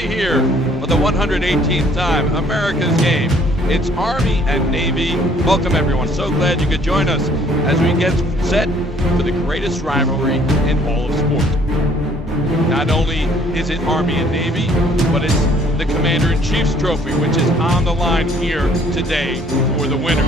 finally here for the 118th time, America's game. It's Army and Navy. Welcome, everyone. So glad you could join us as we get set for the greatest rivalry in all of sport. Not only is it Army and Navy, but it's the Commander-in-Chief's trophy, which is on the line here today for the winner.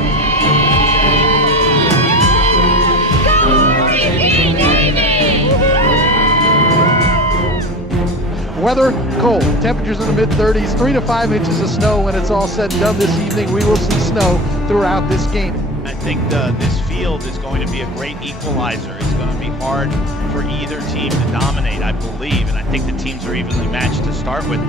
Weather, cold. Temperatures in the mid-30s, 3 to 5 inches of snow. When it's all said and done this evening, we will see snow throughout this game. I think this field is going to be a great equalizer. It's going to be hard for either team to dominate, I believe, and I think the teams are evenly matched to start with.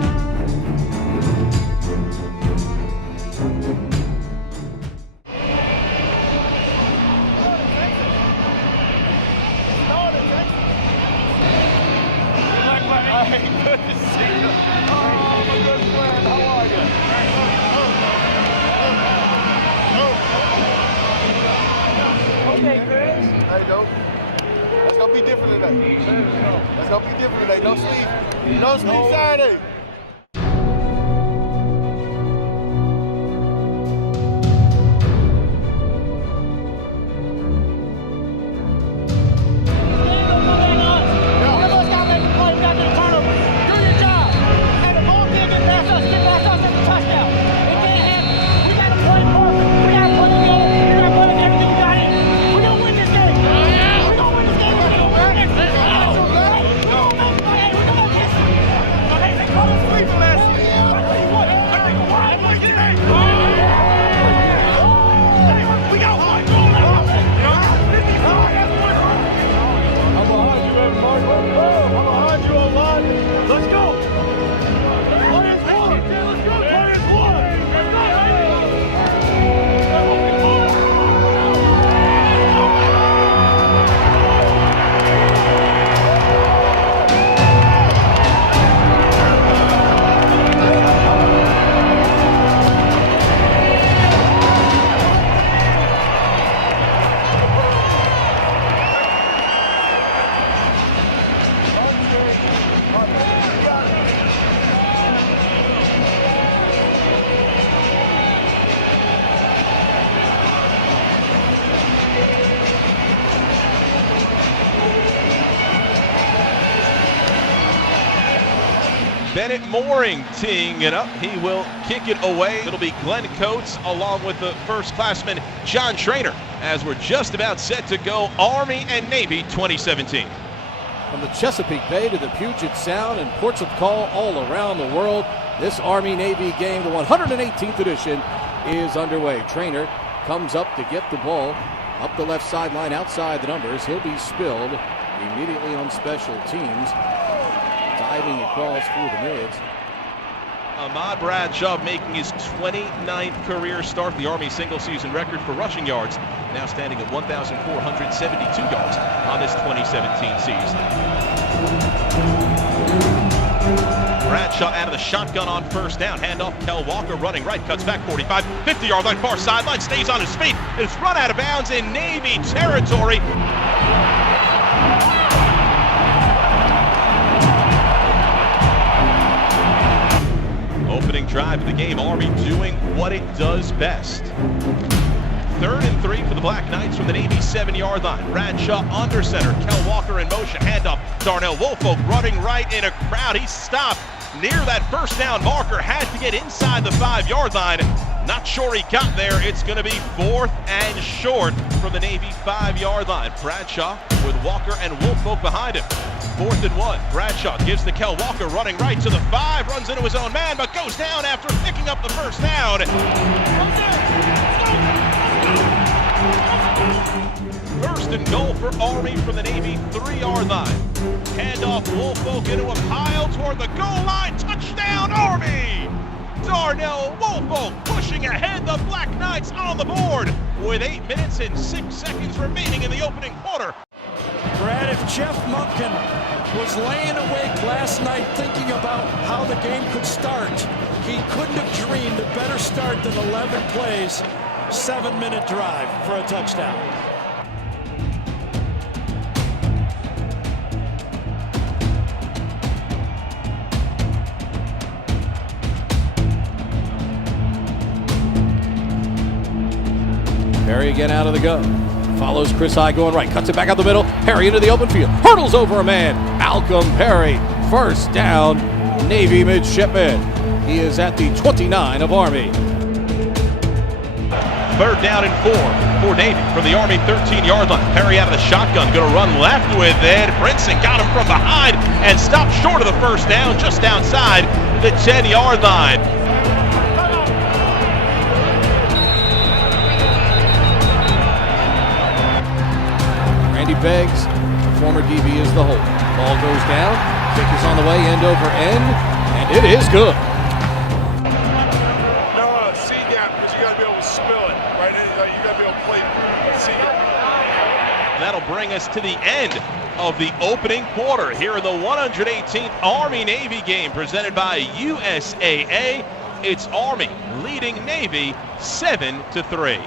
Good to see you. Oh, my good friend, how are you? Okay, Chris. There you go. Let's go be different today. Let's go be different today. No sleep. No sleep Saturday. Bennett Mooring teeing it up. He will kick it away. It'll be Glenn Coates along with the first classman John Trainer as we're just about set to go Army and Navy 2017. From the Chesapeake Bay to the Puget Sound and ports of call all around the world, this Army-Navy game, the 118th edition, is underway. Trainer comes up to get the ball up the left sideline outside the numbers. He'll be spilled immediately on special teams. Diving across through the mids. Ahmad Bradshaw making his 29th career start, the Army single-season record for rushing yards, now standing at 1,472 yards on this 2017 season. Bradshaw out of the shotgun on first down. Handoff, Kel Walker running right, cuts back 45, 50-yard line, far sideline, stays on his feet. It's run out of bounds in Navy territory. Opening drive of the game, Army doing what it does best. 3rd and 3 for the Black Knights from the Navy 7-yard line. Bradshaw under center, Kel Walker in motion, handoff, Darnell Woolfolk running right in a crowd. He stopped near that first down marker, had to get inside the 5-yard line. Not sure he got there. It's going to be 4th and short from the Navy 5-yard line. Bradshaw with Walker and Woolfolk behind him. 4th and 1. Bradshaw gives to Kel Walker running right to the 5, runs into his own man, but goes down after picking up the first down. First and goal for Army from the Navy 3-yard line. Handoff, Woolfolk into a pile toward the goal line. Touchdown, Army! Darnell Woolfolk pushing ahead, the Black Knights on the board with 8 minutes and 6 seconds remaining in the opening quarter. Brad, if Jeff Monken was laying awake last night thinking about how the game could start, he couldn't have dreamed a better start than 11 plays, 7-minute drive for a touchdown. Perry again out of the gun. Follows Chris High going right. Cuts it back out the middle. Perry into the open field. Hurdles over a man. Malcolm Perry. First down, Navy midshipman. He is at the 29 of Army. Third down and 4 for Navy from the Army 13-yard line. Perry out of the shotgun, going to run left with it. Brinson got him from behind and stopped short of the first down, just outside the 10-yard line. Randy Beggs, former DB, is the hold. Ball goes down. Kick is on the way, end over end, and it is good. No, C gap, because you got to be able to spill it, right? You got to be able to play C gap. That'll bring us to the end of the opening quarter here in the 118th Army-Navy game presented by USAA. It's Army leading Navy 7-3.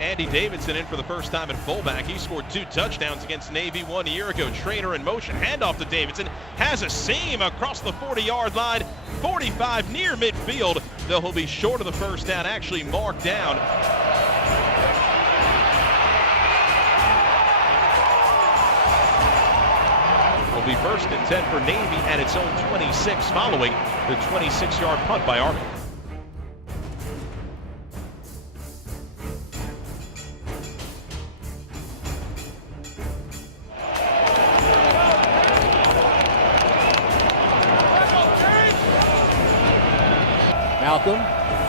Andy Davidson in for the first time at fullback. He scored 2 touchdowns against Navy 1 year ago. Trainer in motion, handoff to Davidson. Has a seam across the 40-yard line. 45 near midfield, though he'll be short of the first down, actually marked down. Will be 1st and 10 for Navy at its own 26 following the 26-yard punt by Army. Malcolm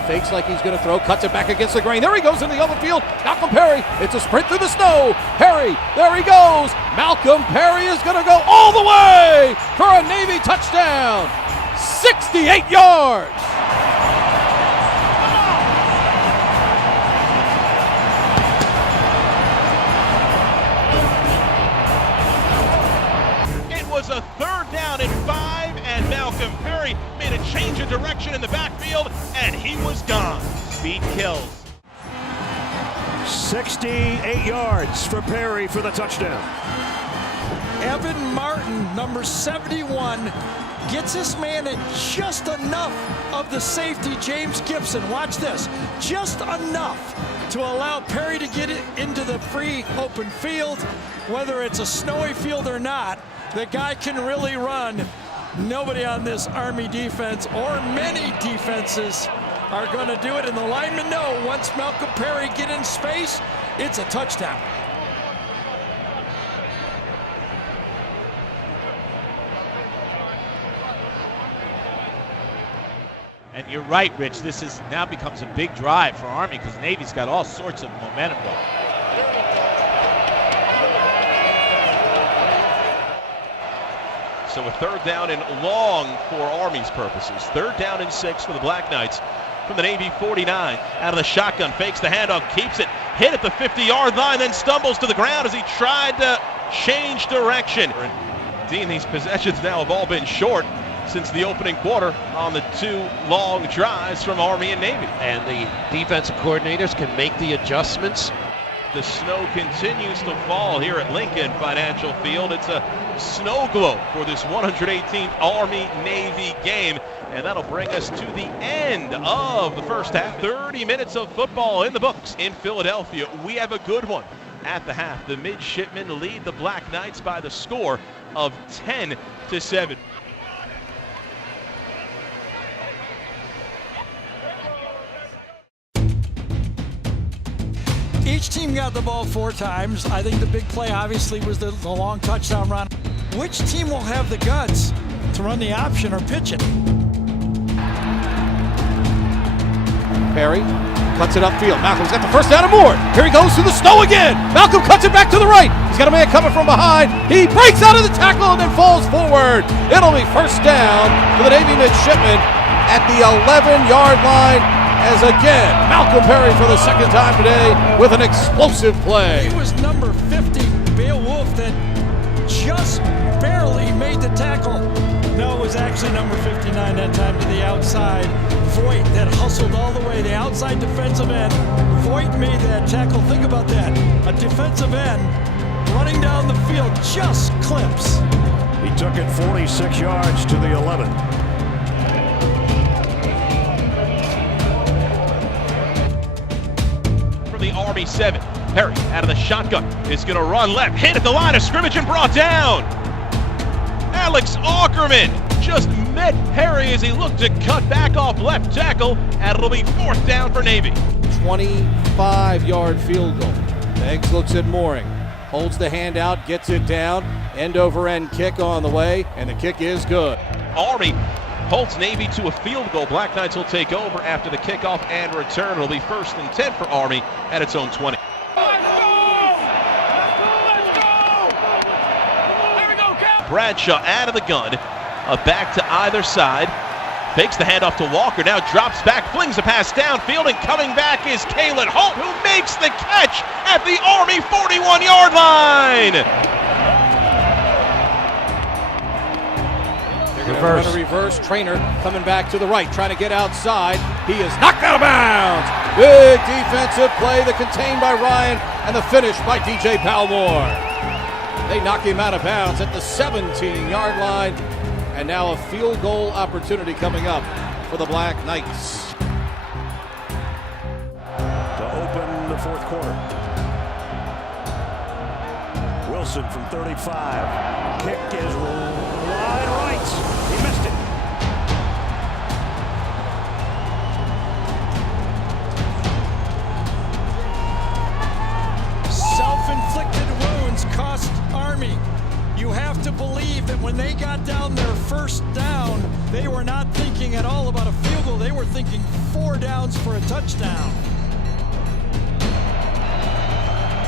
fakes like he's going to throw, cuts it back against the grain. There he goes in the open field. Malcolm Perry. It's a sprint through the snow. Perry, there he goes. Malcolm Perry is going to go all the way for a Navy touchdown. 68 yards. It was a 3rd down and 5, and Malcolm Perry made a change of direction in the backfield, and he was gone. Speed kills. 68 yards for Perry for the touchdown. Evan Martin, number 71, gets this man at just enough of the safety, James Gibson. Watch this. Just enough to allow Perry to get it into the free open field. Whether it's a snowy field or not, the guy can really run. Nobody on this Army defense or many defenses are going to do it, and the linemen know once Malcolm Perry get in space, it's a touchdown. And you're right, Rich. This is now becomes a big drive for Army because Navy's got all sorts of momentum going. So a 3rd down and long for Army's purposes. 3rd down and 6 for the Black Knights from the Navy 49. Out of the shotgun, fakes the handoff, keeps it, hit at the 50-yard line, then stumbles to the ground as he tried to change direction. Dean, these possessions now have all been short since the opening quarter on the 2 long drives from Army and Navy. And the defensive coordinators can make the adjustments. The snow continues to fall here at Lincoln Financial Field. It's a snow globe for this 118th Army-Navy game, and that'll bring us to the end of the first half. 30 minutes of football in the books in Philadelphia. We have a good one at the half. The midshipmen lead the Black Knights by the score of 10-7. Each team got the ball 4 times. I think the big play obviously was the long touchdown run. Which team will have the guts to run the option or pitch it? Perry cuts it upfield. Malcolm's got the first down and more. Here he goes through the snow again. Malcolm cuts it back to the right. He's got a man coming from behind. He breaks out of the tackle and then falls forward. It'll be first down for the Navy midshipmen at the 11-yard line. As again, Malcolm Perry for the 2nd time today with an explosive play. He was number 50, Beowulf, that just barely made the tackle. No, it was actually number 59 that time to the outside. Voigt that hustled all the way, the outside defensive end. Voigt made that tackle. Think about that. A defensive end running down the field, just clips. He took it 46 yards to the 11. from the Army 7. Perry out of the shotgun is going to run left, hit at the line of scrimmage and brought down. Alex Aukerman just met Perry as he looked to cut back off left tackle, and it'll be 4th down for Navy. 25-yard field goal. Beggs looks at Mooring, holds the hand out, gets it down, end-over-end kick on the way, and the kick is good. Army holds Navy to a field goal. Black Knights will take over after the kickoff and return. It'll be 1st and 10 for Army at its own 20. Bradshaw out of the gun, a back to either side, fakes the handoff to Walker, now drops back, flings a pass downfield, and coming back is Kalen Holt, who makes the catch at the Army 41-yard line. Reverse. Trainer coming back to the right, trying to get outside. He is knocked out of bounds. Big defensive play, the contained by Ryan, and the finish by DJ Palmore. They knock him out of bounds at the 17-yard line, and now a field goal opportunity coming up for the Black Knights. To open the 4th quarter. Wilson from 35. Kick is wide right. He missed it. Self-inflicted wounds cost Army. You have to believe that when they got down their 1st down, they were not thinking at all about a field goal. They were thinking 4 downs for a touchdown.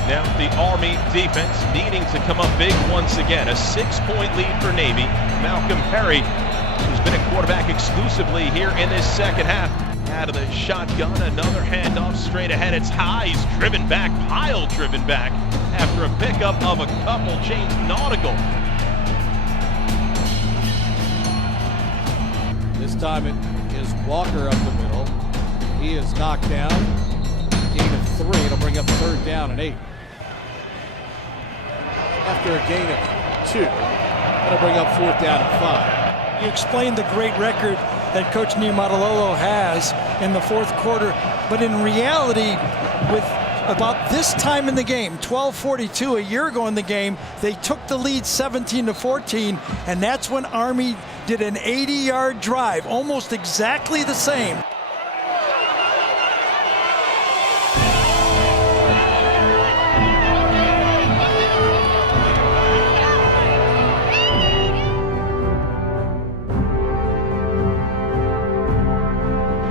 Now the Army defense needing to come up big once again. A 6-point lead for Navy. Malcolm Perry, who's been a quarterback exclusively here in this second half. Out of the shotgun, another handoff straight ahead. It's high, he's driven back, Pyle driven back after a pickup of a couple. James Nautical. This time it is Walker up the middle. He is knocked down. Gain of 3. It'll bring up 3rd down and 8. After a gain of 2, it'll bring up 4th down and 5. You explained the great record that Coach Niumatalolo has in the 4th quarter, but in reality, with about this time in the game, 12:42 a year ago in the game, they took the lead 17-14, and that's when Army did an 80-yard drive, almost exactly the same.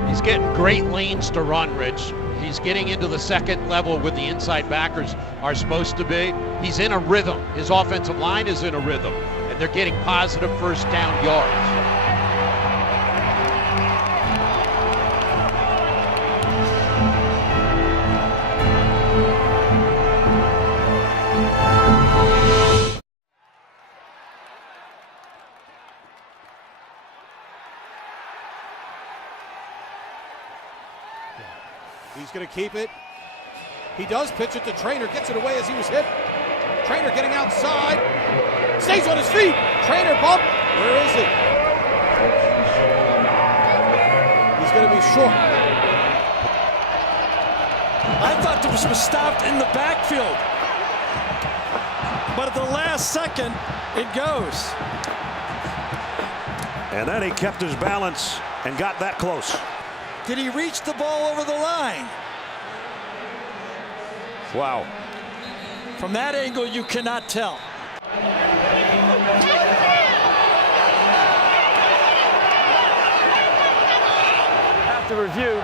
He's getting great lanes to run, Rich. He's getting into the 2nd level where the inside backers are supposed to be. He's in a rhythm. His offensive line is in a rhythm, and they're getting positive 1st down yards. He's going to keep it. He does pitch it to Trainer, gets it away as he was hit. Trainer getting outside, stays on his feet. Trainer bump. Where is he? He's going to be short. I thought this was stopped in the backfield, but at the last second, it goes. And then he kept his balance and got that close. Did he reach the ball over the line? Wow. From that angle, you cannot tell. After review,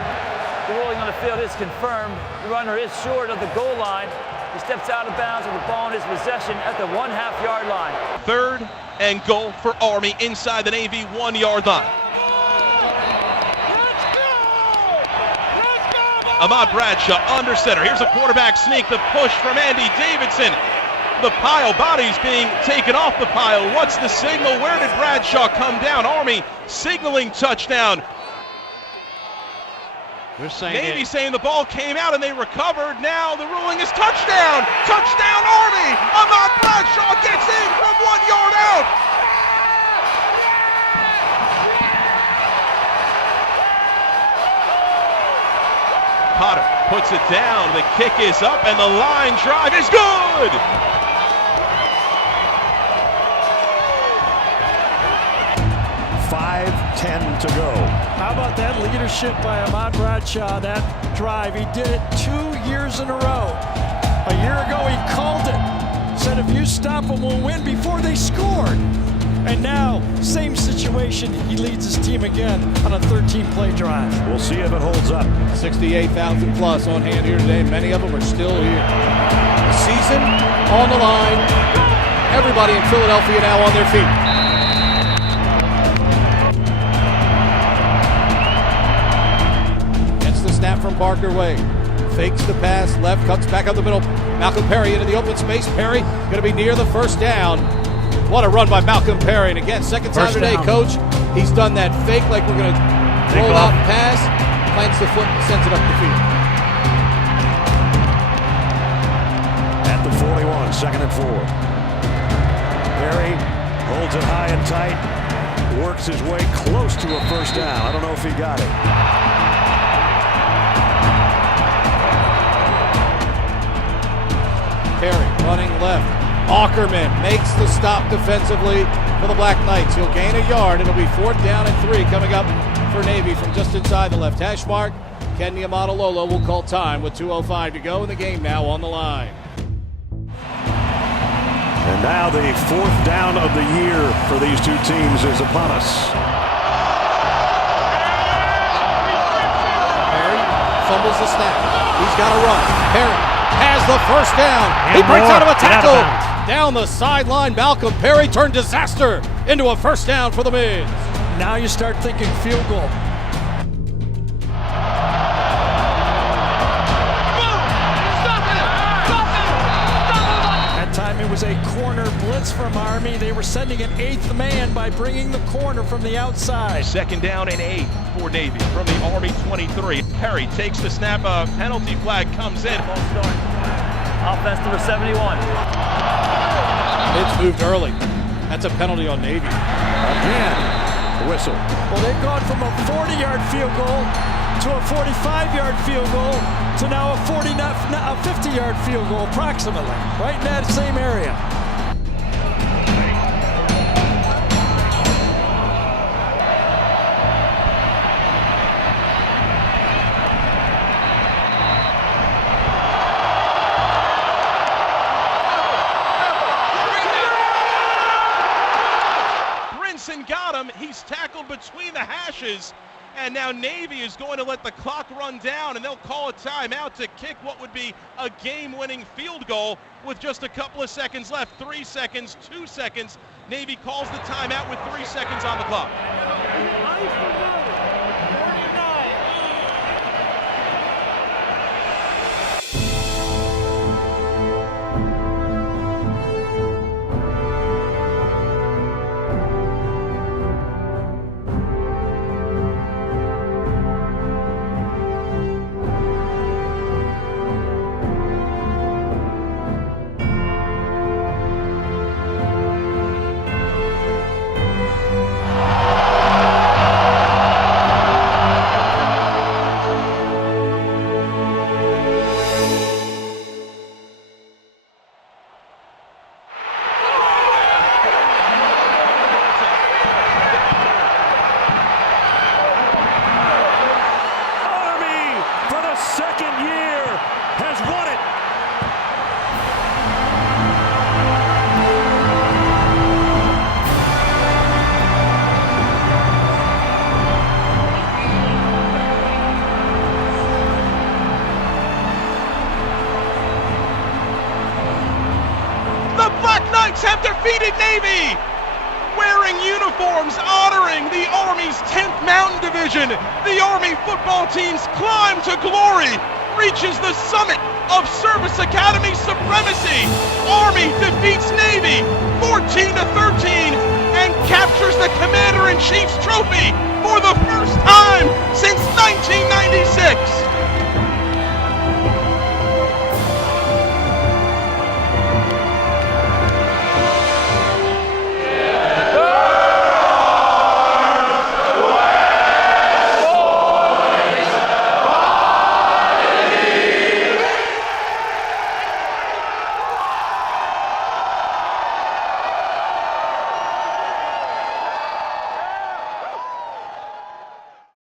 the ruling on the field is confirmed. The runner is short of the goal line. He steps out of bounds with the ball in his possession at the 1/2-yard line. 3rd and goal for Army inside the Navy 1-yard line. Ahmad Bradshaw under center. Here's a quarterback sneak. The push from Andy Davidson. The pile, bodies being taken off the pile. What's the signal? Where did Bradshaw come down? Army signaling touchdown. Navy saying the ball came out and they recovered. Now the ruling is touchdown. Touchdown Army. Ahmad Bradshaw gets in from 1 yard out. Potter puts it down. The kick is up, and the line drive is good. 5:10 to go. How about that leadership by Ahmad Bradshaw, that drive? He did it 2 years in a row. A year ago, he called it, said if you stop them, we'll win before they scored. And now, same situation, he leads his team again on a 13-play drive. We'll see if it holds up. 68,000 plus on hand here today. Many of them are still here. The season on the line. Everybody in Philadelphia now on their feet. Gets the snap from Parker Wade. Fakes the pass, left, cuts back up the middle. Malcolm Perry into the open space. Perry going to be near the first down. What a run by Malcolm Perry. And again, second time today, Coach. He's done that fake like we're going to roll out and pass. Plants the foot and sends it up the field. At the 41, 2nd and 4. Perry holds it high and tight. Works his way close to a first down. I don't know if he got it. Perry running left. Ackerman makes the stop defensively for the Black Knights. He'll gain a yard. It'll be 4th down and 3 coming up for Navy from just inside the left hash mark. Ken Niumatalolo will call time with 2:05 to go in the game now on the line. And now the 4th down of the year for these two teams is upon us. Perry fumbles the snap. He's got to run. Perry has the first down. He breaks out of a tackle. Down the sideline, Malcolm Perry turned disaster into a first down for the Mids. Now you start thinking field goal. That time it was a corner blitz from Army. They were sending an 8th man by bringing the corner from the outside. 2nd down and 8 for Navy from the Army 23. Perry takes the snap. A penalty flag comes in. Offense number 71. It's moved early. That's a penalty on Navy. Again, the whistle. Well, they've gone from a 40-yard field goal to a 45-yard field goal to now a 50-yard field goal, approximately, right in that same area. Got him. He's tackled between the hashes, and now Navy is going to let the clock run down, and they'll call a timeout to kick what would be a game-winning field goal with just a couple of seconds left. 3 seconds, 2 seconds. Navy calls the timeout with 3 seconds on the clock. Have defeated Navy, wearing uniforms honoring the Army's 10th Mountain Division. The Army football team's climb to glory reaches the summit of Service Academy supremacy. Army defeats Navy 14-13 and captures the Commander-in-Chief's trophy